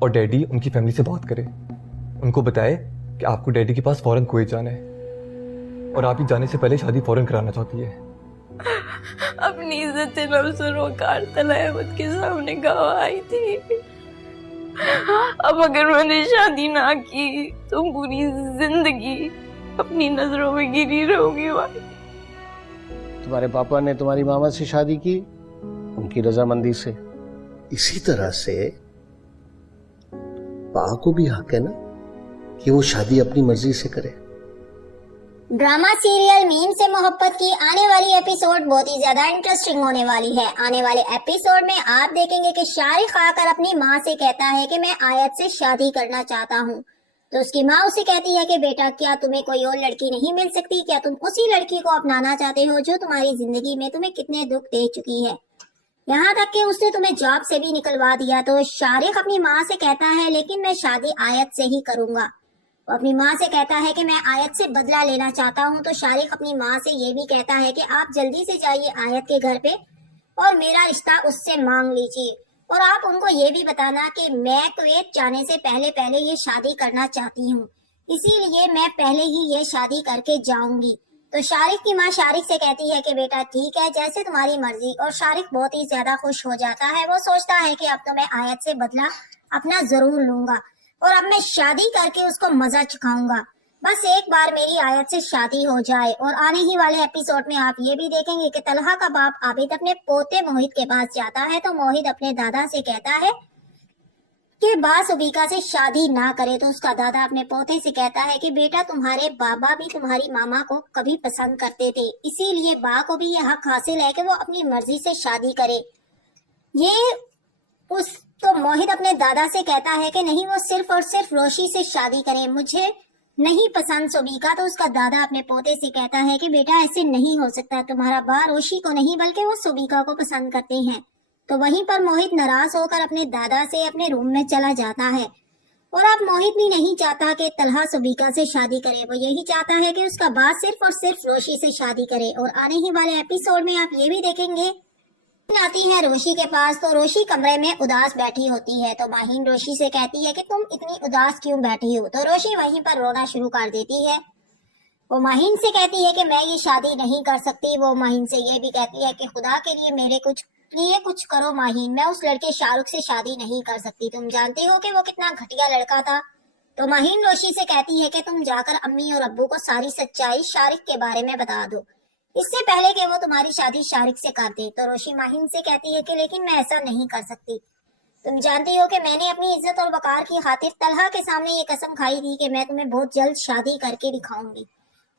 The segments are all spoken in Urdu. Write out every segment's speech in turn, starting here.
اور ڈیڈی ان کی فیملی سے بات کرے, ان کو بتائے کہ آپ کو ڈیڈی کے پاس فوراً کویت جانا ہے اور آپ ہی جانے سے پہلے شادی فوراً کرانا چاہتی ہے. اپنی عزت نفس اور وقار طلع احمد کے سامنے گواہی تھی. اب اگر میں نے شادی نہ کی تو پوری زندگی اپنی نظروں میں گری رہوں گی. تمہارے پاپا نے تمہاری ماما سے شادی کی ان کی رضامندی سے, اسی طرح سے پا کو بھی حق ہے نا کہ وہ شادی اپنی مرضی سے کرے. ڈرامہ سیریل میم سے محبت کی آنے والی ایپیسوڈ بہت ہی زیادہ انٹرسٹنگ ہونے والی ہے. آنے والے ایپیسوڈ میں آپ دیکھیں گے کہ شارق آ کر اپنی ماں سے کہتا ہے کہ میں آیت سے شادی کرنا چاہتا ہوں, تو اس کی ماں اسے کہتی ہے کہ بیٹا کیا تمہیں کوئی اور لڑکی نہیں مل سکتی, کیا تم اسی لڑکی کو اپنانا چاہتے ہو جو تمہاری زندگی میں تمہیں کتنے دکھ دے چکی ہے, یہاں تک کہ اس نے تمہیں جاب سے بھی نکلوا دیا. تو شارق اپنی ماں سے کہتا ہے لیکن میں شادی آیت سے ہی کروں گا. وہ اپنی ماں سے کہتا ہے کہ میں آیت سے بدلہ لینا چاہتا ہوں. تو شارق اپنی ماں سے یہ بھی کہتا ہے کہ آپ جلدی سے جائیے آیت کے گھر پہ اور میرا رشتہ اس سے مانگ لیجیے, اور آپ ان کو یہ بھی بتانا کہ میں کویت جانے سے پہلے یہ شادی کرنا چاہتی ہوں, اسی لیے میں پہلے ہی یہ شادی کر کے جاؤں گی. تو شارق کی ماں شارق سے کہتی ہے کہ بیٹا ٹھیک ہے جیسے تمہاری مرضی, اور شارق بہت ہی زیادہ خوش ہو جاتا ہے. وہ سوچتا ہے کہ اب تو میں آیت سے بدلہ اپنا ضرور لوں گا اور اب میں شادی کر کے اس کو مزہ چکھاؤں گا, بس ایک بار میری آیت سے شادی ہو جائے. اور آنے ہی والے ایپیسوڈ میں آپ یہ بھی دیکھیں گے کہ طلحہ کا باپ عابد اپنے پوتے موہد کے پاس جاتا ہے, تو موہد اپنے دادا سے کہتا ہے کہ با سبیکا سے شادی نہ کرے. تو اس کا دادا اپنے پوتے سے کہتا ہے کہ بیٹا تمہارے بابا بھی تمہاری ماما کو کبھی پسند کرتے تھے, اسی لیے با کو بھی یہ حق حاصل ہے کہ وہ اپنی مرضی سے شادی کرے. تو موہد اپنے دادا سے کہتا ہے کہ نہیں, وہ صرف اور صرف روشی سے شادی کرے, مجھے نہیں پسند سبیکا. تو اس کا دادا اپنے پوتے سے کہتا ہے کہ بیٹا ایسے نہیں ہو سکتا, تمہارا با روشی کو نہیں بلکہ وہ سبیکا کو پسند کرتے ہیں. تو وہیں پر موہد ناراض ہو کر اپنے دادا سے اپنے روم میں چلا جاتا ہے. اور اب موہد بھی نہیں چاہتا کہ طلحہ سبیکا سے شادی کرے, وہ یہی چاہتا ہے کہ اس کا با صرف اور صرف روشی سے شادی کرے. اور آنے ہی والے ایپیسوڈ میں آپ یہ بھی دیکھیں گے آتی ہے روشی کے پاس, تو روشی کمرے میں اداس بیٹھی ہوتی ہے. تو ماہین روشی سے کہتی ہے کہ تم اتنی اداس کیوں بیٹھی ہو, تو روشی وہیں پر رونا شروع کر دیتی ہے. وہ ماہین سے کہتی ہے کہ میں یہ شادی نہیں کر سکتی. وہ ماہین سے یہ بھی کہتی ہے کہ خدا کے لیے میرے کچھ کرو ماہین, میں اس لڑکے شارق سے شادی نہیں کر سکتی, تم جانتی ہو کہ وہ کتنا گھٹیا لڑکا تھا. تو ماہین روشی سے کہتی ہے کہ تم جا کر امی اور ابو کو ساری سچائی شارق کے بارے میں بتا دو, اس سے پہلے کہ وہ تمہاری شادی شارق سے کر دے. تو روشی ماہین سے کہتی ہے کہ لیکن میں ایسا نہیں کر سکتی, تم جانتی ہو کہ میں نے اپنی عزت اور وقار کی خاطر طلحہ کے سامنے یہ قسم کھائی تھی کہ میں تمہیں بہت جلد شادی کر کے دکھاؤں گی,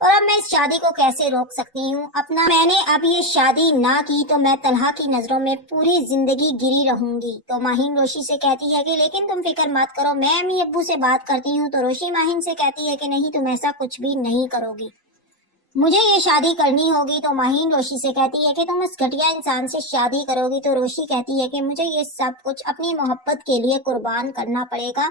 اور اب میں اس شادی کو کیسے روک سکتی ہوں. میں نے اب یہ شادی نہ کی تو میں طلحہ کی نظروں میں پوری زندگی گری رہوں گی. تو ماہین روشی سے کہتی ہے کہ لیکن تم فکر مت کرو, میں امی ابو سے بات کرتی ہوں. تو روشی ماہین سے کہتی ہے کہ نہیں, تم ایسا کچھ بھی نہیں کرو گی, مجھے یہ شادی کرنی ہوگی. تو ماہین روشی سے کہتی ہے کہ تم اس گھٹیا انسان سے شادی کرو گی. تو روشی کہتی ہے کہ مجھے یہ سب کچھ اپنی محبت کے لیے قربان کرنا پڑے گا,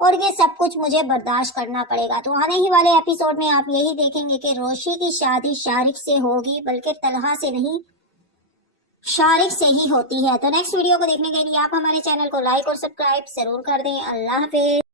اور یہ سب کچھ مجھے برداشت کرنا پڑے گا. تو آنے ہی والے ایپیسوڈ میں آپ یہی دیکھیں گے کہ روشی کی شادی شارق سے ہوگی, بلکہ طلحہ سے نہیں شارق سے ہی ہوتی ہے. تو نیکسٹ ویڈیو کو دیکھنے کے لیے آپ ہمارے چینل کو لائک اور سبسکرائب ضرور کر دیں. اللہ حافظ.